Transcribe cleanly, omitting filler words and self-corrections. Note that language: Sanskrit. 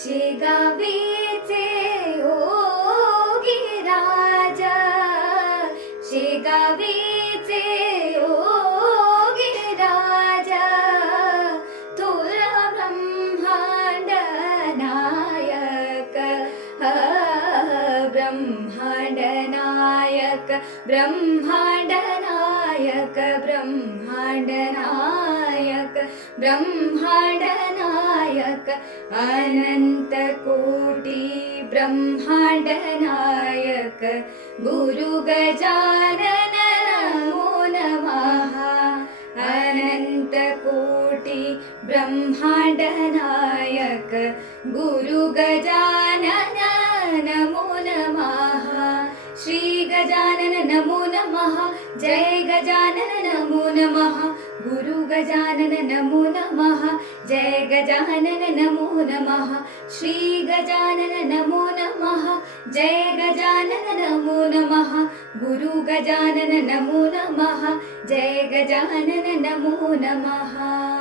शेगावीचे गिरिराजा, शेगावीचे गिरिराजा, तुला ब्रह्मांड नायक, ब्रह्मांड नायक, ब्रह्मांड नायक, ब्रह्मांड नायक, ब्रह्मांड नायक, अनंत कोटि ब्रह्मांड नायक, गुरु गजानन नमो नमः। अनंत कोटि ब्रह्मांड नायक, गुरु गजानन नमो नमः। श्री गजानन नमो नमः, जय गजानन नमो नमः, गुरु गजानन नमो नमः, जय गजानन नमो नमः, श्री गजानन नमो नमः, जय गजानन नमो नमः, गुरु गजानन नमो नमः, जय गजानन नमो नमः।